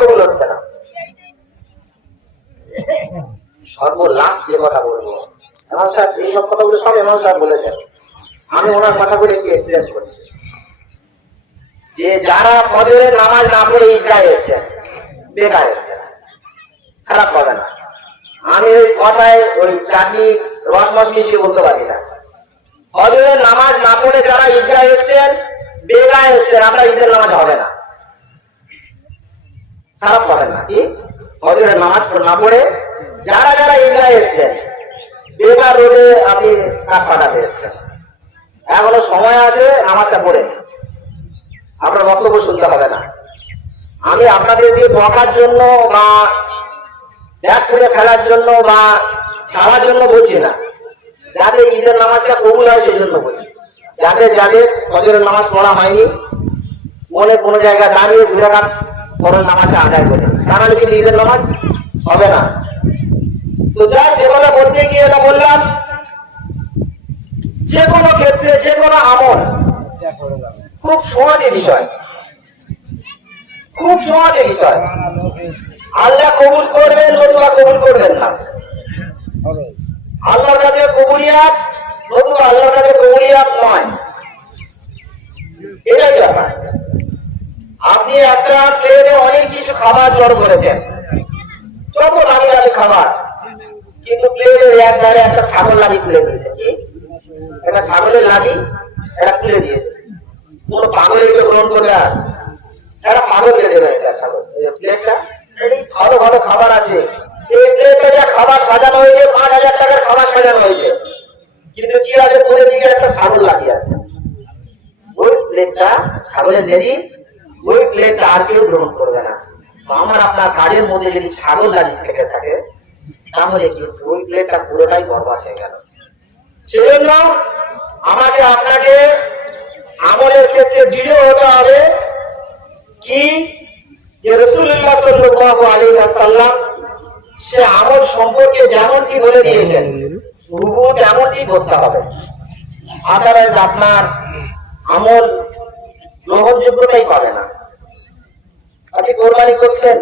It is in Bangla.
কবুল হচ্ছে না। সর্বলাভ যে কথা বলব। এমন সাহেব এইসব কথাগুলো সব এমন সাহেব বলেছেন। আমি ওনার কথাগুলো একটু এক্সপিরিয়েন্স করছি। যে যারা ফজরের নামাজ না পড়ে ঈদগাহ এসেছেন বেকার খারাপ হবে না। আমি ওই কথায় ওই চাকরি রসমত মিশিয়ে বলতে পারি না। ফজরের নামাজ না পড়ে যারা ঈদগাহ এসেছেন, বেকার এসেছেন, আমরা ঈদের নামাজ হবে না। খারাপ করেন না। কি? ফজরের নামাজ না পড়ে যারা যারা ঈদগাহ এসেছেন বেকার রোডে আপনি কাঠ পাঠাতে এসেছেন এখনও সময় আছে, নামাজটা পড়ে। আপনার বক্তব্য শুনতে হবে না। আমি আপনাদের দিয়ে বকার জন্য বা ব্যাগ করে ফেলার জন্য বা ছাড়ার জন্য বলছি না। যাতে ঈদের নামাজটা কবুল হয় সেই জন্য বলছি। যাদের যাদের ফজরের নামাজ পড়া হয়নি, মনে কোনো জায়গায় দাঁড়িয়ে দু পরের নামাজটা আদায় করে। তারা কিন্তু ঈদের নামাজ? হবে না। তো যা যে কথা বলতে গিয়ে এটা বললাম, যে কোনো ক্ষেত্রে, যে কোনো আমল খুব সহজে বিষয়। খুব সহজে বিষয়। আল্লাহ কবুল করবেন নতুবা কবুল করবেন না। আল্লাহর কাছে কবুলিয়াত, নতুবা আল্লাহর কাছে কবুলিয়াত নয়। এটাই ব্যাপার। আপনি একটা প্লেটে অনেক কিছু খাবার জড় করেছেন যত দামি দামি খাবার। কিন্তু প্লেটের এক ধারে একটা ছাগল লাঠি তুলে দিয়েছে। কি? একটা ছাগলের লাঠি একটা তুলে দিয়েছে। কোন পাগল এগুলো গ্রহণ করবে আর। একটা পাগল দিয়ে দেবে এটা ছাগল প্লেটটা ভালো ভালো খাবার আছে। এই প্লেটে যা খাবার সাজানো হয়েছে, পাঁচ হাজার টাকার খাবার সাজানো হয়েছে। কিন্তু কি আছে? পরের দিকে একটা ছাগল লাগিয়ে আছে। ওই প্লেটটা ছাগলের নেড়ি ওই প্লেটটা আর কেউ গ্রহণ করবে না। আমার আপনার কাজের মধ্যে যদি ছাগল দাঁড়িয়ে থেকে থাকে, তাহলে কিন্তু ওই প্লেটটা পুরোটাই বরবাদ হয়ে গেল। সেজন্য আমাকে আপনাকে আমলের ক্ষেত্রে দৃঢ় হতে হবে কি যে রসুল্লাহ সাল্লাল্লাহু আলাইহি ওয়াসাল্লাম সে আমল সম্পর্কে যেমনটি বলে দিয়েছেন হুবহু তেমনটি করতে হবে। আদারওয়াইজ আপনার আমল গ্রহণযোগ্যতাই পাবে না। আপনি কোরবানি করছেন